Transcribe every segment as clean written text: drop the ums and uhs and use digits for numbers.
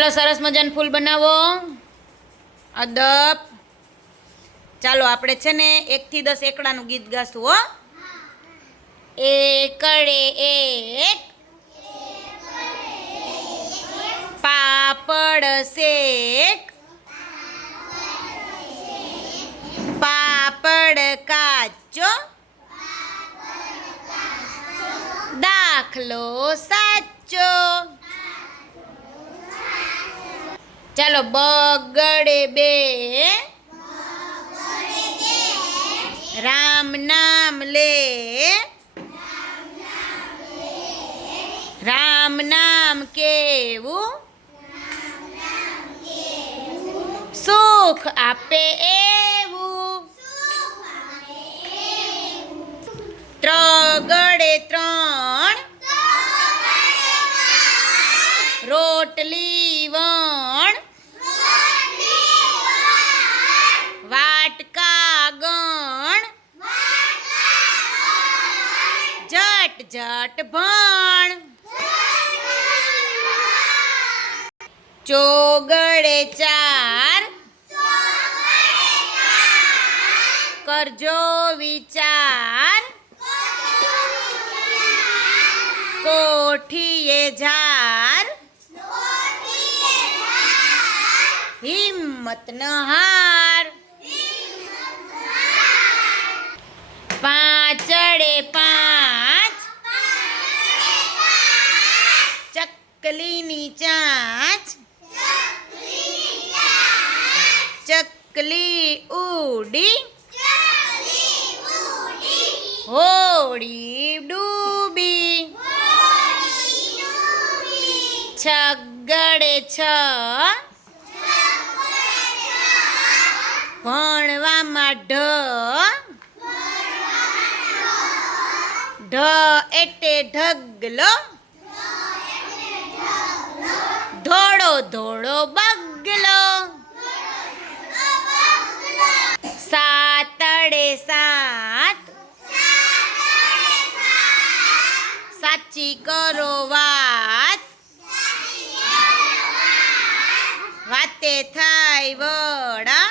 ચાલો સરસ મજાનું ફૂલ બનાવો. અદબ. ચાલો આપણે છે ને 1 થી 10 એકડાનું ગીત ગાશું હો. એકડે એક પાપડ શેક, પાપડ કાચો, દાખલો સાચો. ચાલો બગડે બે, રામ નામ લે, રામ નામ કેવું, સુખ આપે એવું. ત્રગડે ત્રણ, રોટલી વણ, વાટકા ગણ, જટ જટ ભણ. ચોગડે ચાર, કરજો વિચાર, કોઠીએ ઝાર, હિંમત ન હાર. પાંચડે પાંચ, ચકલીની ચાંચ, ચકલી ઉડી, હોડી ડૂબી. છગડે છ, ભણવામાં ઢ, ઢ એટલે ઢગલો, ધોળો ધોળો બગલો. સાતડે સાત, સાચી કરો વાત, વાતે થાય વડા,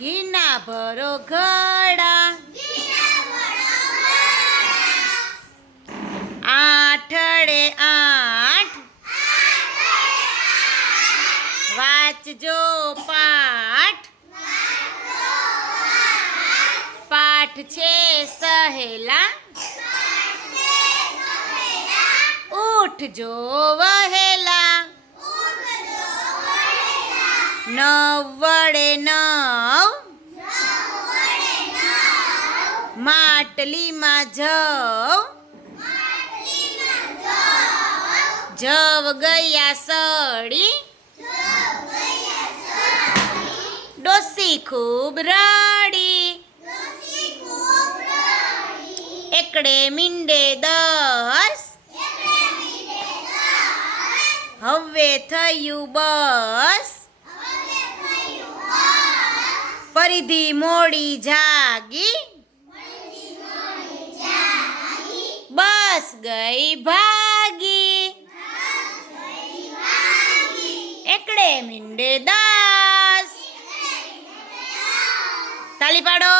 ઘીના ભરો ઘડા. આઠડે આઠ, વાંચજો પાઠ, પાઠ છે સહેલા, ઉઠજો વહેલા. નવ્વડે નવ, માટલીમાં જવ, જવ ગયા સડી, ડોસી ખૂબ રડી. એકડે મીંડે 10, હવે થયું બસ, પરિધિ મોડી જાગી, બસ ગઈ ભાગી. એકડે મીંડે 10. તાલી પાડો.